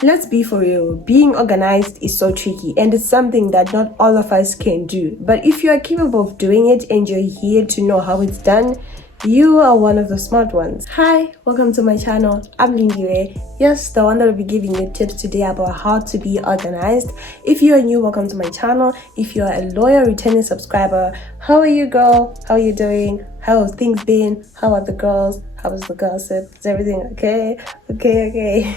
Let's be for real, being organized is so tricky and it's something that not all of us can do. But if you are capable of doing it and you're here to know how it's done, you are one of the smart ones. Hi, welcome to my channel. I'm Lindiwe. Yes, the one that will be giving you tips today about how to be organized. If you are new, welcome to my channel. If you're a loyal returning subscriber, how are you, girl? How are you doing? How have things been? How are the girls? How was the gossip? Is everything okay? Okay.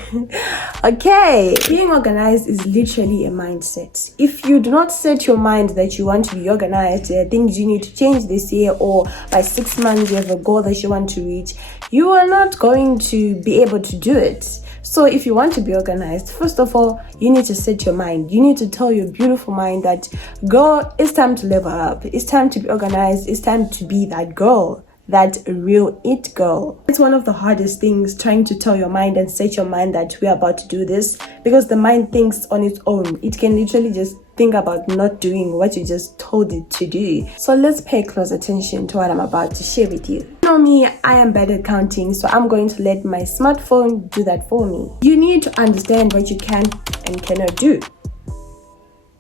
Okay. Being organized is literally a mindset. If you do not set your mind that you want to be organized, there are things you need to change this year, or by 6 months you have a goal that you want to reach, you are not going to be able to do it. So if you want to be organized, first of all, you need to set your mind. You need to tell your beautiful mind that, girl, it's time to level up. It's time to be organized. It's time to be that girl. That real it girl. It's one of the hardest things, trying to tell your mind and set your mind that we're about to do this, because the mind thinks on its own. It can literally just think about not doing what you just told it to do. So let's pay close attention to what I'm about to share with you. You know me, I am bad at counting, so I'm going to let my smartphone do that for me. You need to understand what you can and cannot do.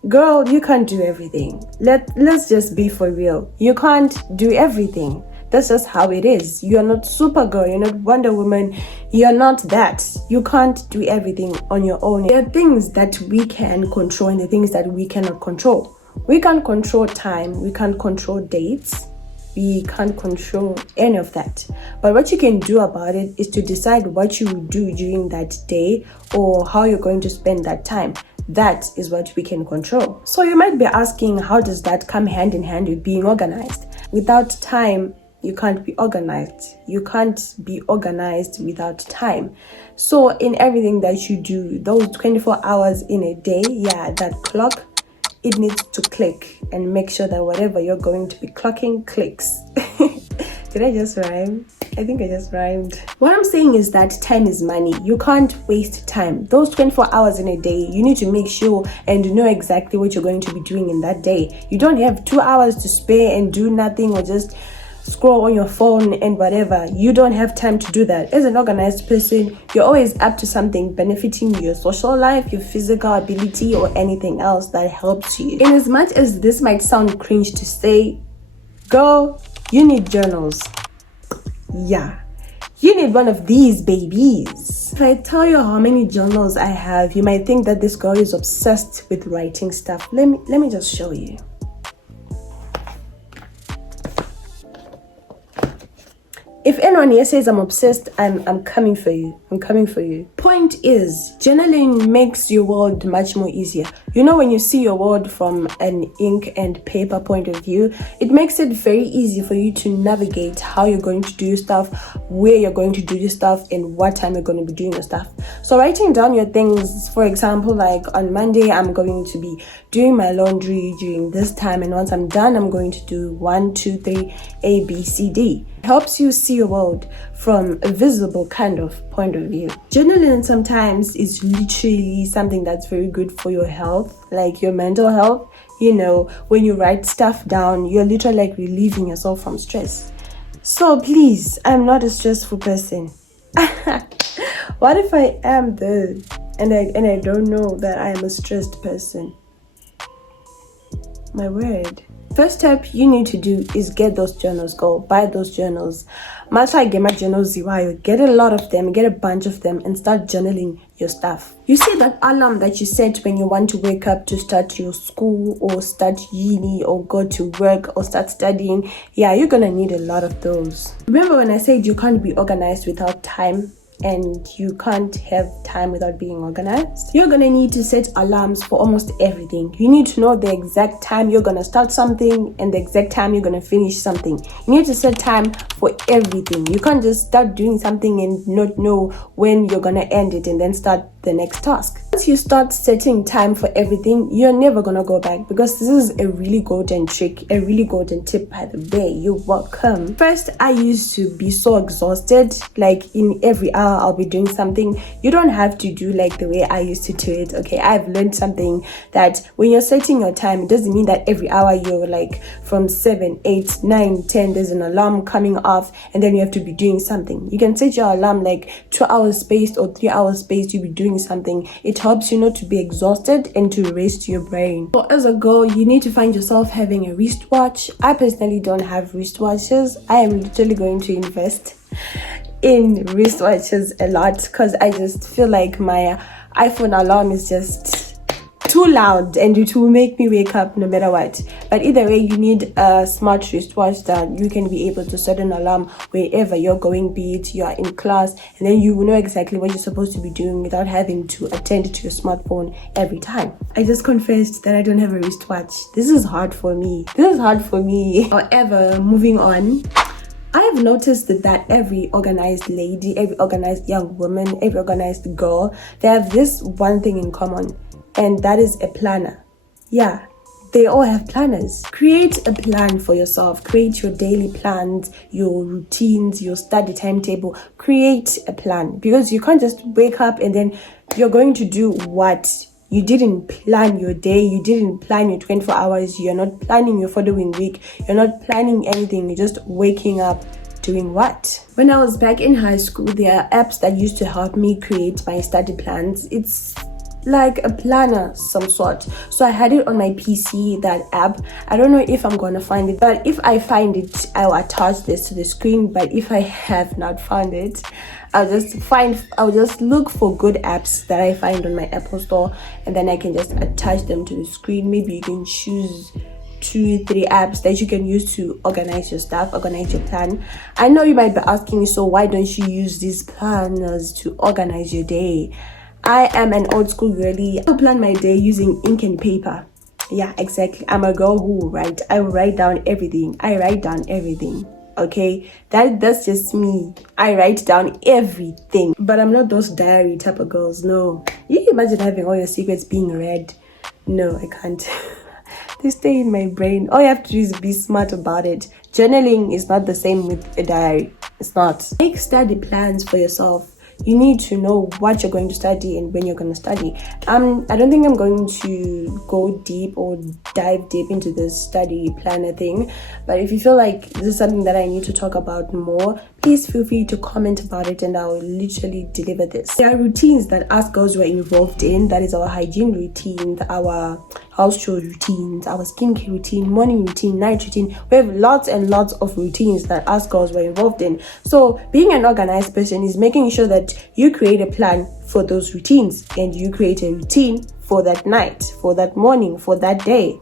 Girl, you can't do everything. Let's just be for real. You can't do everything. That's just how it is. You're not Supergirl, you're not Wonder Woman, you're not that. You can't do everything on your own. There are things that we can control and the things that we cannot control. We can't control time, we can't control dates, we can't control any of that. But what you can do about it is to decide what you will do during that day or how you're going to spend that time. That is what we can control. So you might be asking, how does that come hand in hand with being organized? Without time, you can't be organized. You can't be organized without time. So in everything that you do, those 24 hours in a day, that clock, it needs to click, and make sure that whatever you're going to be clocking clicks. Did I just rhyme? I think I just rhymed. What I'm saying is that time is money. You can't waste time. Those 24 hours in a day, you need to make sure and know exactly what you're going to be doing in that day. You don't have 2 hours to spare and do nothing or just scroll on your phone and whatever. You don't have time to do that. As an organized person, you're always up to something benefiting your social life, your physical ability, or anything else that helps you. In as much as this might sound cringe to say, girl, you need journals. You need one of these babies. If I tell you how many journals I have, you might think that this girl is obsessed with writing stuff. Let me just show you. If anyone here says I'm obsessed, I'm coming for you. I'm coming for you. Point is, journaling makes your world much more easier. You know, when you see your world from an ink and paper point of view, it makes it very easy for you to navigate how you're going to do your stuff, where you're going to do your stuff, and what time you're going to be doing your stuff. So writing down your things, for example, like on Monday, I'm going to be doing my laundry during this time, and once I'm done, I'm going to do 1, 2, 3, A, B, C, D. Helps you see your world from a visible kind of point of view. Journaling sometimes is literally something that's very good for your health, like your mental health. You know, when you write stuff down, you're literally like relieving yourself from stress. So please, I'm not a stressful person. What if I am though, and I don't know that I am a stressed person? My word. First step you need to do is get those journals. Go buy those journals. Get a lot of them, get a bunch of them, and start journaling your stuff. You see that alarm that you set when you want to wake up to start your school or start uni or go to work or start studying? You're gonna need a lot of those. Remember when I said you can't be organized without time? And you can't have time without being organized? You're gonna need to set alarms for almost everything. You need to know the exact time you're gonna start something and the exact time you're gonna finish something. You need to set time for everything. You can't just start doing something and not know when you're gonna end it and then start the next task. Once you start setting time for everything, you're never gonna go back, because this is a really golden trick, a really golden tip, by the way. You're welcome. First, I used to be so exhausted, like in every hour I'll be doing something. You don't have to do like the way I used to do it. Okay, I've learned something, that when you're setting your time, it doesn't mean that every hour you're like from 7, 8, 9, 10, there's an alarm coming off and then you have to be doing something. You can set your alarm like 2 hours spaced or 3 hours spaced. You'll be doing doing something. It helps you not to be exhausted and to rest your brain. So as a girl, you need to find yourself having a wristwatch. I personally don't have wristwatches. I am literally going to invest in wristwatches a lot because I just feel like my iPhone alarm is just too loud and it will make me wake up no matter what. But either way, you need a smart wristwatch that you can be able to set an alarm wherever you're going, be it you're in class, and then you will know exactly what you're supposed to be doing without having to attend to your smartphone every time. I just confessed that I don't have a wristwatch. This is hard for me. However, moving on, I have noticed that every organized lady, every organized young woman, every organized girl, they have this one thing in common, and that is a planner. Yeah, they all have planners. Create a plan for yourself. Create your daily plans, your routines, your study timetable. Create a plan, because you can't just wake up and then you're going to do what? You didn't plan your day, you didn't plan your 24 hours, you're not planning your following week, you're not planning anything, you're just waking up doing what? When I was back in high school, there are apps that used to help me create my study plans. It's like a planner some sort. So I had it on my PC, that app. I don't know if I'm gonna find it, but if I find it, I'll attach this to the screen. But if I have not found it, I'll just look for good apps that I find on my Apple Store, and then I can just attach them to the screen. Maybe you can choose 2-3 apps that you can use to organize your stuff, organize your plan. I know you might be asking, so why don't you use these planners to organize your day? I am an old school girly. I plan my day using ink and paper. Yeah, exactly. I'm a girl who will write. I will write down everything. I write down everything. Okay, that's just me. I write down everything. But I'm not those diary type of girls. No. You can imagine having all your secrets being read. No, I can't. They stay in my brain. All you have to do is be smart about it. Journaling is not the same with a diary. It's not. Make study plans for yourself. You need to know what you're going to study and when you're going to study. I don't think I'm going to go deep or dive deep into this study planner thing, but if you feel like this is something that I need to talk about more, please feel free to comment about it and I'll literally deliver this. There are routines that us girls were involved in. That is our hygiene routine, our house chore routines, our skincare routine, morning routine, night routine. We have lots and lots of routines that us girls were involved in. So being an organized person is making sure that you create a plan for those routines and you create a routine for that night, for that morning, for that day.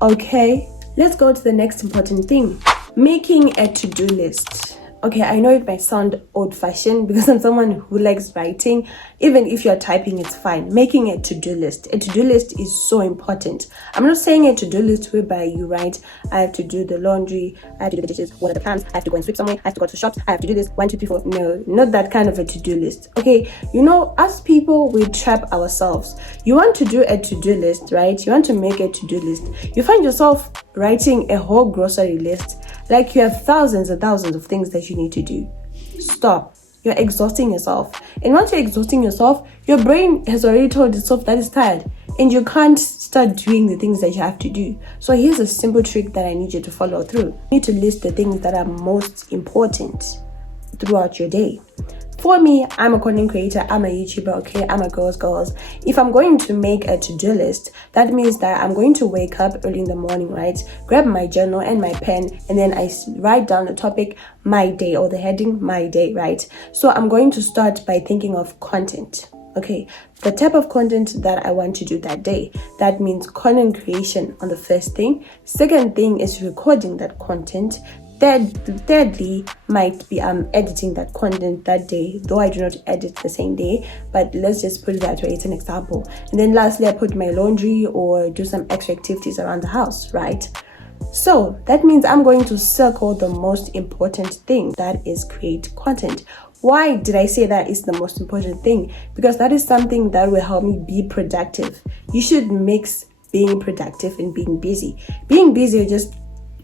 Okay, let's go to the next important thing. Making a to-do list. Okay, I know it might sound old-fashioned because I'm someone who likes writing. Even if you're typing, it's fine. Making a to-do list. A to-do list is so important. I'm not saying a to-do list whereby you write, I have to do the laundry, I have to do the dishes, what are the plans, I have to go and sweep somewhere, I have to go to shops, I have to do this, 1, 2, 3, 4. No, not that kind of a to-do list. Okay, you know, as people, we trap ourselves. You want to do a to-do list, right? You want to make a to-do list. You find yourself writing a whole grocery list. Like you have thousands and thousands of things that you need to do. Stop. You're exhausting yourself. And once you're exhausting yourself, your brain has already told itself that it's tired. And you can't start doing the things that you have to do. So here's a simple trick that I need you to follow through. You need to list the things that are most important throughout your day. For me, I'm a content creator, I'm a YouTuber, okay, I'm a girls. If I'm going to make a to-do list, that means that I'm going to wake up early in the morning, right? Grab my journal and my pen, and then I write down the topic, my day, or the heading, my day, right? So I'm going to start by thinking of content. Okay, the type of content that I want to do that day. That means content creation on the first thing. Second thing is recording that content. Thirdly, might be editing that content that day, though I do not edit the same day, but let's just put it that way, it's an example. And then lastly, I put my laundry or do some extra activities around the house, right? So that means I'm going to circle the most important thing, that is create content. Why did I say that is the most important thing? Because that is something that will help me be productive. You should mix being productive and being busy. Being busy is just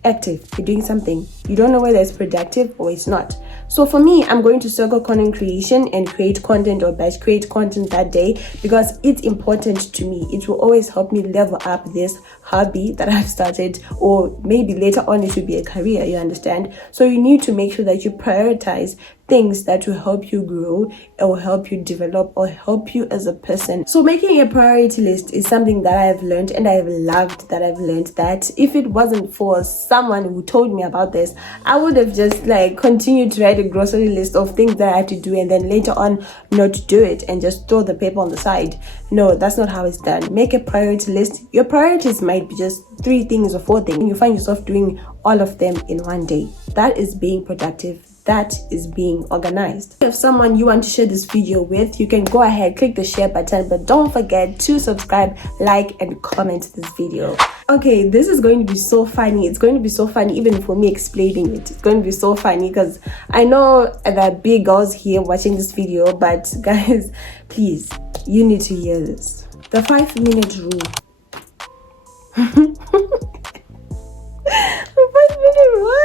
active, you're doing something, you don't know whether it's productive or it's not. So for me, I'm going to circle content creation and create content or batch create content that day because it's important to me. It will always help me level up this hobby that I've started, or maybe later on it will be a career, you understand? So you need to make sure that you prioritize things that will help you grow, or help you develop, or help you as a person. So making a priority list is something that I've learned, and I've loved that I've learned that. If it wasn't for someone who told me about this, I would have just like continued to write a grocery list of things that I have to do, and then later on not do it and just throw the paper on the side. No, that's not how it's done. Make a priority list. Your priorities might be just 3 things or 4 things, and you find yourself doing all of them in one day. That is being productive. That is being organized. If someone you want to share this video with, you can go ahead, click the share button, but don't forget to subscribe, like, and comment this video. Okay, this is going to be so funny. It's going to be so funny even for me explaining it. It's going to be so funny because I know that big girls here watching this video, but guys, please, you need to hear this. The 5-minute rule.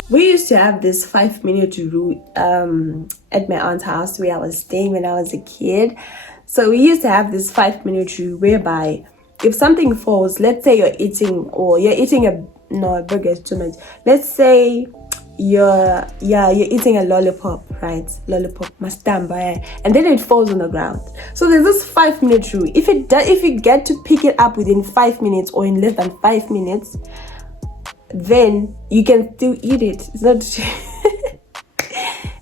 We used to have this 5-minute rule at my aunt's house where I was staying when I was a kid. So we used to have this 5-minute rule whereby if something falls, let's say you're eating a burger is too much. Let's say you're eating a lollipop, right? Lollipop, mastamba, and then it falls on the ground. So there's this 5-minute rule. If you get to pick it up within 5 minutes or in less than 5 minutes, then you can still eat it. It's not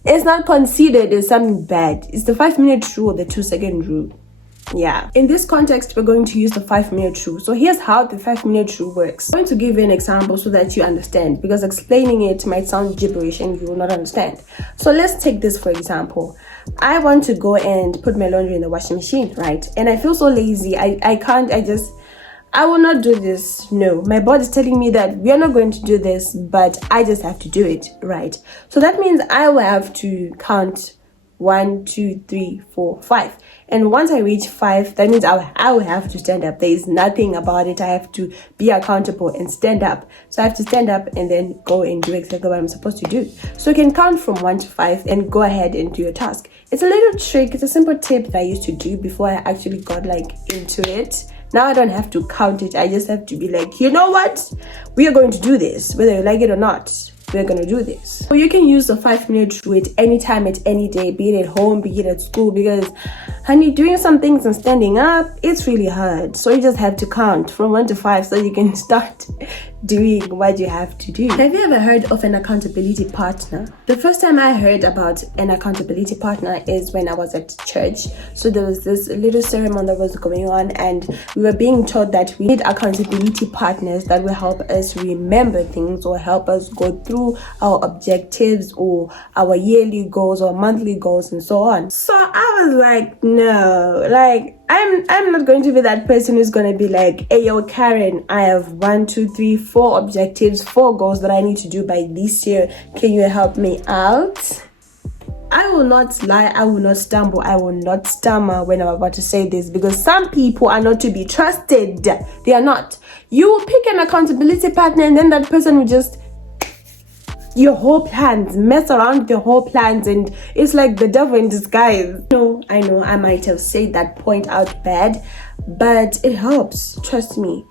it's not considered as something bad. It's the 5-minute rule, the 2-second rule. Yeah, in this context we're going to use the 5-minute rule. So here's how the 5-minute rule works. I'm going to give you an example so that you understand, because explaining it might sound gibberish and you will not understand. So let's take this for example. I want to go and put my laundry in the washing machine, right? And I feel so lazy. I will not do this. No, my body's telling me that we are not going to do this, but I just have to do it, right? So that means I will have to count 1, 2, 3, 4, 5. And once I reach 5, that means I will have to stand up. There is nothing about it. I have to be accountable and stand up. So I have to stand up and then go and do exactly what I'm supposed to do. So you can count from 1 to 5 and go ahead and do your task. It's a little trick. It's a simple tip that I used to do before I actually got like into it. Now I don't have to count it. I just have to be like, you know what? We are going to do this, whether you like it or not. We're going to do this. So you can use the 5-minute rule at any time, at any day, be it at home, be it at school, because honey, doing some things and standing up, it's really hard. So you just have to count from 1 to 5 so you can start doing what you have to do. Have you ever heard of an accountability partner? The first time I heard about an accountability partner is when I was at church. So there was this little ceremony that was going on, and we were being taught that we need accountability partners that will help us remember things or help us go through our objectives or our yearly goals or monthly goals and so on. So I was like, no, like I'm not going to be that person who's going to be like, hey, yo, Karen, I have 1, 2, 3, 4 objectives, 4 goals that I need to do by this year. Can you help me out? I will not lie, I will not stumble, I will not stammer when I'm about to say this, because some people are not to be trusted. They are not. You will pick an accountability partner and then that person will just your whole plans, mess around with your whole plans, and it's like the devil in disguise. No, I know I might have said that point out bad, but it helps, trust me.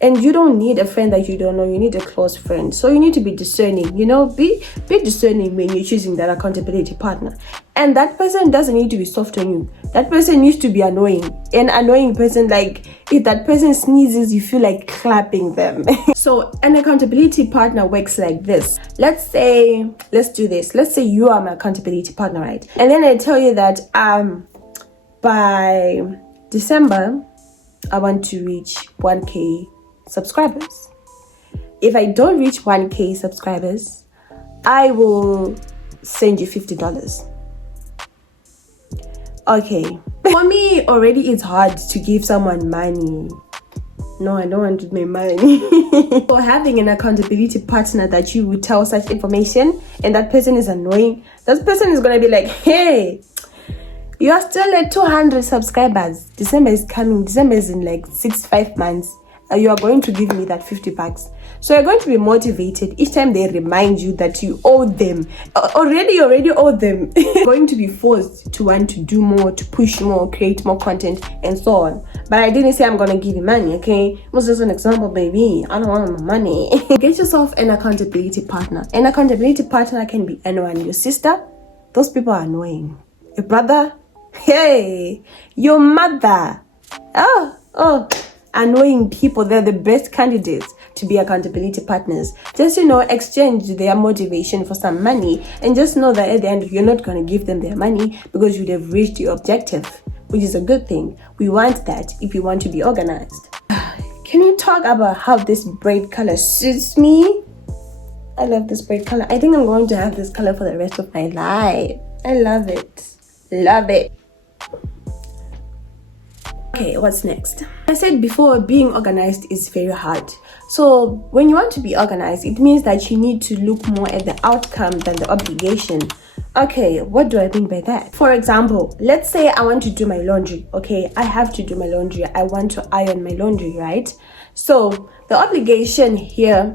And you don't need a friend that you don't know, you need a close friend. So you need to be discerning, you know, be discerning when you're choosing that accountability partner. And that person doesn't need to be soft on you. That person needs to be annoying. An annoying person, like if that person sneezes, you feel like clapping them. So an accountability partner works like this. Let's do this. Let's say you are my accountability partner, right? And then I tell you that by December, I want to reach 1K subscribers. If I don't reach 1K subscribers, I will send you $50. Okay. For me, already it's hard to give someone money. No, I don't want to make money. For having an accountability partner that you would tell such information and that person is annoying, that person is going to be like, hey, you are still at 200 subscribers. December is coming. December is in like 5 months. You are going to give me that $50. So you're going to be motivated each time they remind you that you owe them. Already owe them. You're going to be forced to want to do more, to push more, create more content, and so on. But I didn't say I'm going to give you money, okay? It was just an example, baby. I don't want my money. Get yourself an accountability partner. An accountability partner can be anyone, your sister, those people are annoying. Your brother, hey, your mother, annoying people. They're the best candidates to be accountability partners. Just, exchange their motivation for some money, and just know that at the end, you're not going to give them their money because you'd have reached your objective, which is a good thing. We want that if you want to be organized. Can you talk about how this braid color suits me? I love this braid color. I think I'm going to have this color for the rest of my life. I love it. Love it. Okay, what's next? I said before, being organized is very hard. So when you want to be organized, it means that you need to look more at the outcome than the obligation. Okay, what do I mean by that? For example, let's say I want to do my laundry. Okay, I have to do my laundry. I want to iron my laundry, right? So the obligation here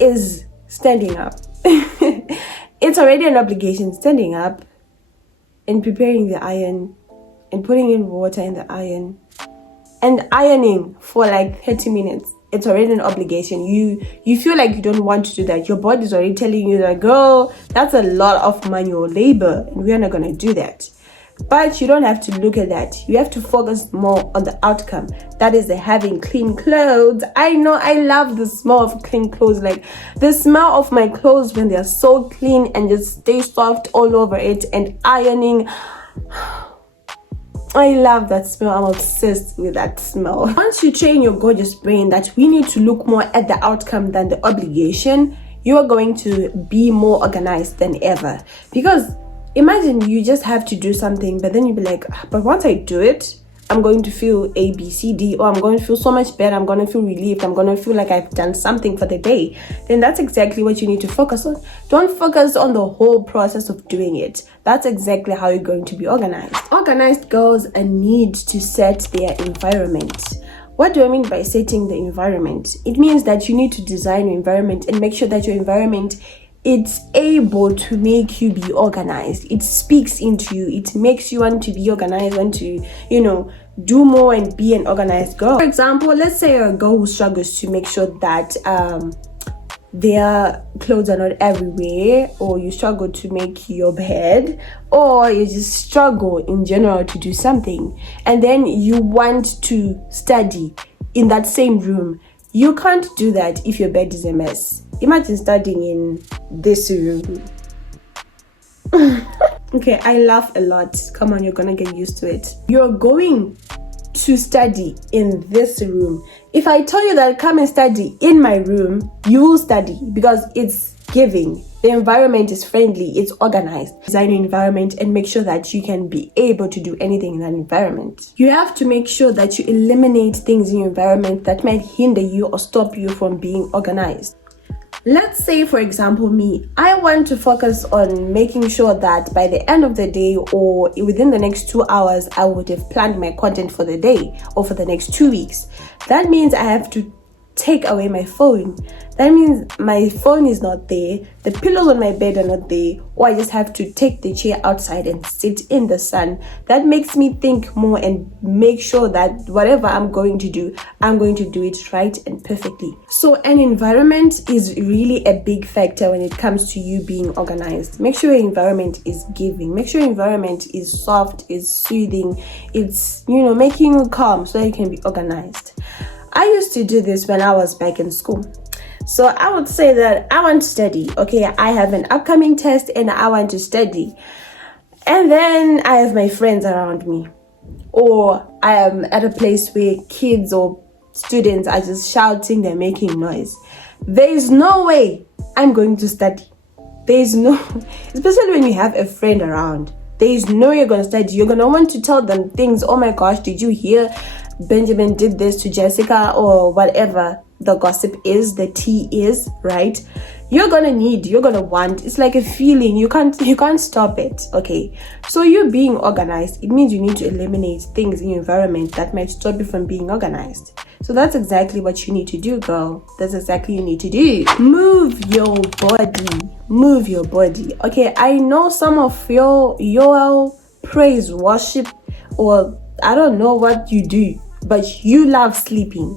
is standing up. It's already an obligation, standing up and preparing the iron and putting in water in the iron and ironing for like 30 minutes. It's already an obligation. You feel like you don't want to do that. Your body is already telling you that, girl, that's a lot of manual labor and we are not going to do that. But you don't have to look at that. You have to focus more on the outcome. That is the having clean clothes. I know I love the smell of clean clothes. Like the smell of my clothes when they're so clean and just stay soft all over it, and ironing. I love that smell. I'm obsessed with that smell. Once you train your gorgeous brain that we need to look more at the outcome than the obligation, you are going to be more organized than ever. Because imagine you just have to do something, but then you'll be like, but once I do it, I'm going to feel A, B, C, D, or I'm going to feel so much better. I'm going to feel relieved. I'm going to feel like I've done something for the day. Then that's exactly what you need to focus on. Don't focus on the whole process of doing it. That's exactly how you're going to be organized. Organized girls need to set their environment. What do I mean by setting the environment? It means that you need to design your environment and make sure that your environment, it's able to make you be organized. It speaks into you. It makes you want to be organized, want to, do more and be an organized girl. For example, let's say you're a girl who struggles to make sure that their clothes are not everywhere, or you struggle to make your bed, or you just struggle in general to do something, and then you want to study in that same room. You can't do that if your bed is a mess. Imagine studying in this room. Okay, I laugh a lot. Come on, you're gonna get used to it. You're going to study in this room. If I tell you that come and study in my room, you will study because it's giving. The environment is friendly, it's organized. Design your environment and make sure that you can be able to do anything in that environment. You have to make sure that you eliminate things in your environment that might hinder you or stop you from being organized. Let's say, for example, me, I want to focus on making sure that by the end of the day or within the next 2 hours, I would have planned my content for the day or for the next 2 weeks. That means I have to take away my phone. That means my phone is not there, the pillows on my bed are not there, or I just have to take the chair outside and sit in the sun. That makes me think more and make sure that whatever I'm going to do, I'm going to do it right and perfectly. So an environment is really a big factor when it comes to you being organized. Make sure your environment is giving. Make sure your environment is soft, is soothing, it's, making you calm so that you can be organized. I used to do this when I was back in school. So I would say that I want to study. Okay, I have an upcoming test and I want to study. And then I have my friends around me. Or I am at a place where kids or students are just shouting, they're making noise. There is no way I'm going to study. There is no, especially when you have a friend around. There is no way you're going to study. You're going to want to tell them things. Oh my gosh, did you hear Benjamin did this to Jessica, or whatever the gossip is, the tea is, right? You're gonna want, it's like a feeling. You can't stop it. Okay, so you being organized, it means you need to eliminate things in your environment that might stop you from being organized. So that's exactly what you need to do, girl. That's exactly what you need to do. Move your body. Okay, I know some of your praise worship, or I don't know what you do, but you love sleeping.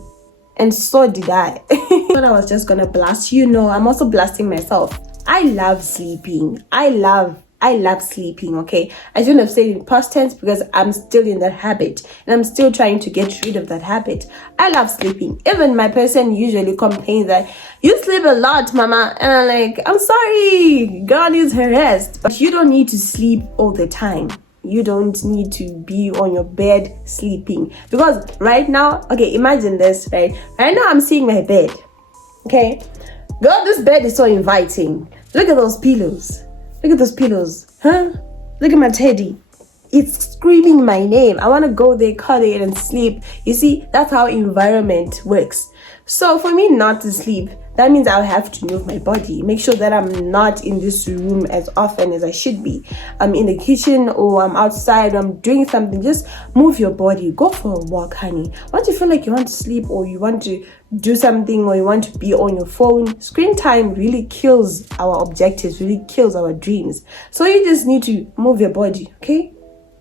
And so did I. I thought I was just gonna blast you. No, I'm also blasting myself. I love sleeping. I love I love sleeping, okay? I shouldn't have said in past tense because I'm still in that habit and I'm still trying to get rid of that habit. I love sleeping. Even my person usually complains that you sleep a lot, mama. And I'm like, I'm sorry, girl needs her rest. But you don't need to sleep all the time. You don't need to be on your bed sleeping. Because right now, okay, imagine this, right? Right now I'm seeing my bed, okay? Girl, this bed is so inviting. Look at those pillows. Look at those pillows. Huh? Look at my teddy. It's screaming my name. I want to go there, cuddle it, and sleep. You see, that's how environment works. So for me not to sleep, that means I'll have to move my body. Make sure that I'm not in this room as often as I should be. I'm in the kitchen or I'm outside or I'm doing something. Just move your body. Go for a walk, honey. Once you feel like you want to sleep or you want to do something or you want to be on your phone, screen time really kills our objectives, really kills our dreams. So you just need to move your body, okay?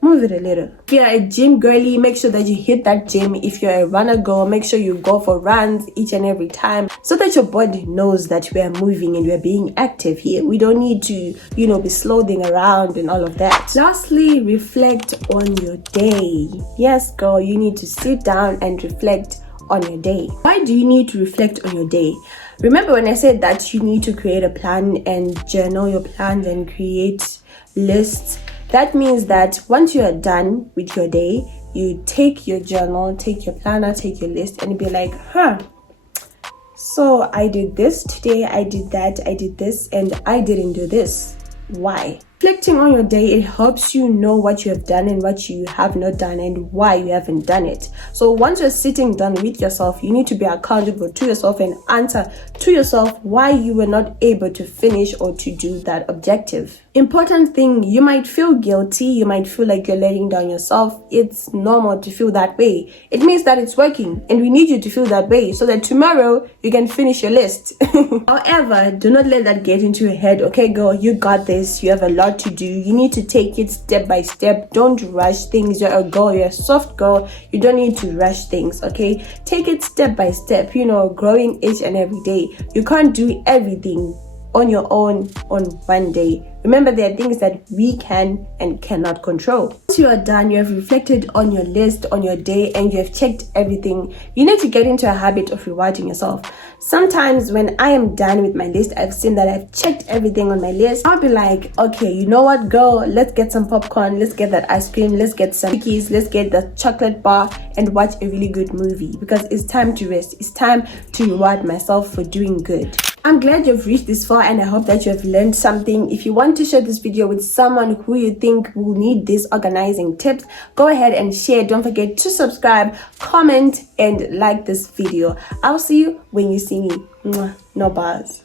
Move it a little. If you're a gym girly, make sure that you hit that gym. If you're a runner girl, make sure you go for runs each and every time so that your body knows that we are moving and we're being active here. We don't need to, be slothing around and all of that. Lastly, reflect on your day. Yes, girl, you need to sit down and reflect on your day. Why do you need to reflect on your day? Remember when I said that you need to create a plan and journal your plans and create lists? That means that once you are done with your day, you take your journal, take your planner, take your list, and be like, so I did this today, I did that, I did this, and I didn't do this. Why? Reflecting on your day, it helps you know what you have done and what you have not done and why you haven't done it. So once you're sitting down with yourself, you need to be accountable to yourself and answer to yourself why you were not able to finish or to do that objective. Important thing, you might feel guilty, you might feel like you're letting down yourself. It's normal to feel that way. It means that it's working and we need you to feel that way so that tomorrow you can finish your list. However, do not let that get into your head. Okay, girl, you got this. You have a lot to do. You need to take it step by step. Don't rush things. You're a girl, you're a soft girl. You don't need to rush things, okay? Take it step by step, growing each and every day. You can't do everything on your own on one day. Remember, there are things that we can and cannot control. Once you are done, you have reflected on your list, on your day, and you have checked everything. You need to get into a habit of rewarding yourself. Sometimes when I am done with my list, I've seen that I've checked everything on my list. I'll be like, okay, you know what, girl? Let's get some popcorn. Let's get that ice cream. Let's get some cookies. Let's get the chocolate bar and watch a really good movie because it's time to rest. It's time to reward myself for doing good. I'm glad you've reached this far and I hope that you have learned something. If you want to share this video with someone who you think will need these organizing tips, go ahead and share. Don't forget to subscribe, comment, and like this video. I'll see you when you see me. Mwah. No bars.